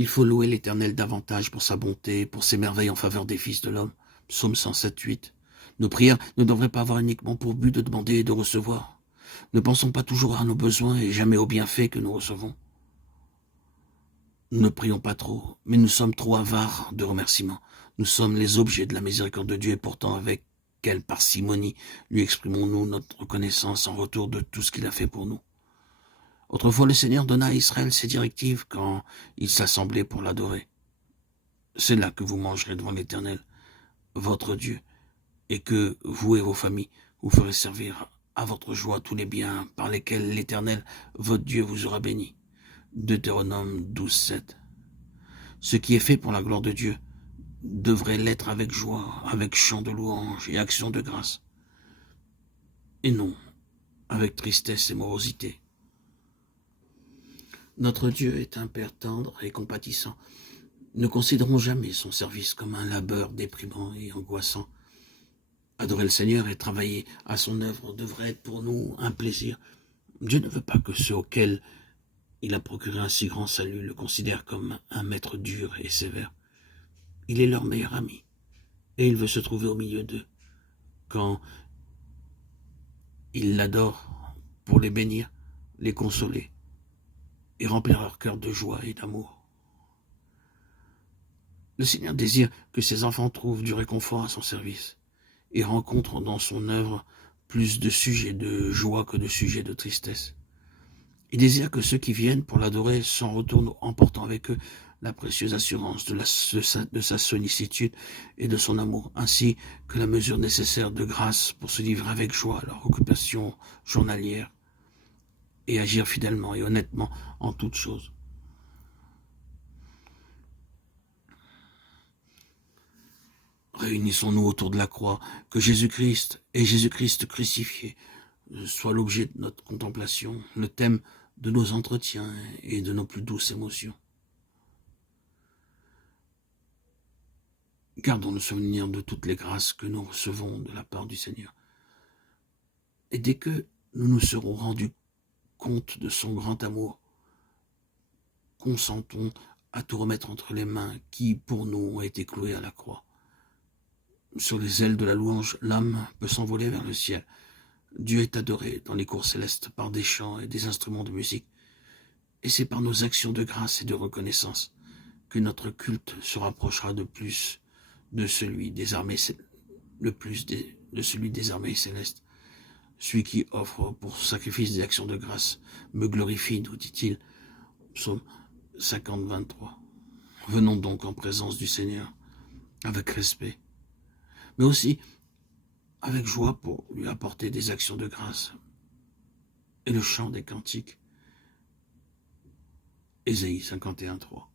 Il faut louer l'Éternel davantage pour sa bonté, pour ses merveilles en faveur des fils de l'homme. Psaume 107, 8. Nos prières ne devraient pas avoir uniquement pour but de demander et de recevoir. Ne pensons pas toujours à nos besoins et jamais aux bienfaits que nous recevons. Nous ne prions pas trop, mais nous sommes trop avares de remerciements. Nous sommes les objets de la miséricorde de Dieu et pourtant avec quelle parcimonie lui exprimons-nous notre reconnaissance en retour de tout ce qu'il a fait pour nous. Autrefois, le Seigneur donna à Israël ses directives quand il s'assemblait pour l'adorer. C'est là que vous mangerez devant l'Éternel, votre Dieu, et que vous et vos familles vous ferez servir à votre joie tous les biens par lesquels l'Éternel, votre Dieu, vous aura béni. Deutéronome 12, 7. Ce qui est fait pour la gloire de Dieu devrait l'être avec joie, avec chant de louange et action de grâce, et non avec tristesse et morosité. Notre Dieu est un Père tendre et compatissant. Ne considérons jamais son service comme un labeur déprimant et angoissant. Adorer le Seigneur et travailler à son œuvre devrait être pour nous un plaisir. Dieu ne veut pas que ceux auxquels il a procuré un si grand salut le considèrent comme un maître dur et sévère. Il est leur meilleur ami, et il veut se trouver au milieu d'eux. Quand il l'adore pour les bénir, les consoler et remplir leur cœur de joie et d'amour. Le Seigneur désire que ses enfants trouvent du réconfort à son service et rencontrent dans son œuvre plus de sujets de joie que de sujets de tristesse. Il désire que ceux qui viennent pour l'adorer s'en retournent en portant avec eux la précieuse assurance de sa sollicitude et de son amour, ainsi que la mesure nécessaire de grâce pour se livrer avec joie à leur occupation journalière et agir fidèlement et honnêtement en toutes choses. Réunissons-nous autour de la croix, que Jésus-Christ et Jésus-Christ crucifié soit l'objet de notre contemplation, le thème de nos entretiens et de nos plus douces émotions. Gardons le souvenir de toutes les grâces que nous recevons de la part du Seigneur. Et dès que nous nous serons rendus compte de son grand amour, consentons à tout remettre entre les mains qui, pour nous, ont été clouées à la croix. Sur les ailes de la louange, l'âme peut s'envoler vers le ciel. Dieu est adoré dans les cours célestes par des chants et des instruments de musique. Et c'est par nos actions de grâce et de reconnaissance que notre culte se rapprochera de plus de celui des armées célestes. Celui qui offre pour sacrifice des actions de grâce me glorifie, nous dit-il. Psaume 50, 23. Venons donc en présence du Seigneur avec respect, mais aussi avec joie pour lui apporter des actions de grâce et le chant des cantiques. Ésaïe 51, 3.